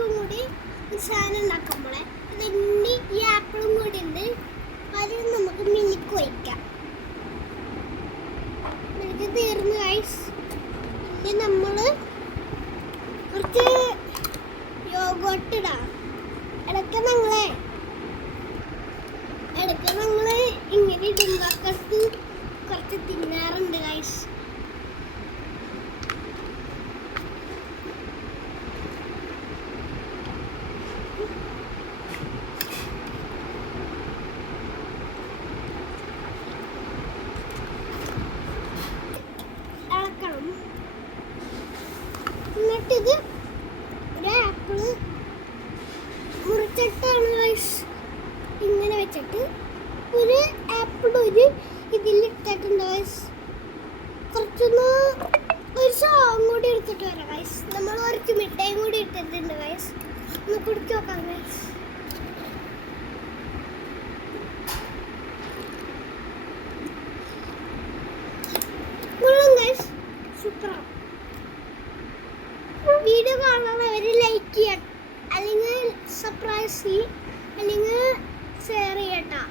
നമുക്കും കൂടി ഒരു സാധനം ഉണ്ടാക്കുമ്പോളെ അതിൻ്റെ ഈ ആപ്പിളും കൂടി ഉണ്ട്. അതിൽ നമുക്ക് മിൽക്ക് ഒഴിക്കാം. മിൽക്ക് തീർന്നു ഗൈസ്. ഇനി നമ്മൾ കുറച്ച് യോഗോട്ട് ഇടാം. ഇടയ്ക്ക് ഞങ്ങള് ഇങ്ങനെ ഇടുമ്പോ കുറച്ച് തിന്നാറുണ്ട് ഗൈസ്. ഇളക്കണം. എന്നിട്ടിത് ഒരു ആപ്പിള് മുറിച്ചിട്ടാണ് ഗൈസ് ഇങ്ങനെ വെച്ചിട്ട് ഒരു ആപ്പിൾ ഒരു ഇതിലിട്ടിട്ടുണ്ട് ഗൈസ്. കുറച്ചൊന്ന് ഒരു സോങ് കൂടി എടുത്തിട്ട് വരാം ഗൈസ്. നമ്മൾ കുറച്ച് മിഠായും കൂടി ഇട്ടിട്ടുണ്ട് ഗൈസ്. ഒന്ന് കുടിച്ച് നോക്കാം ഗൈസ്. ഗൈസ് സൂപ്പറാണ്. വീഡിയോ കാണുന്നവർ ലൈക്ക് ചെയ്യാം, അല്ലെങ്കിൽ സബ്സ്ക്രൈബ് ചെയ്യും, അല്ലെങ്കിൽ ഷെയർ ചെയ്യട്ടാ.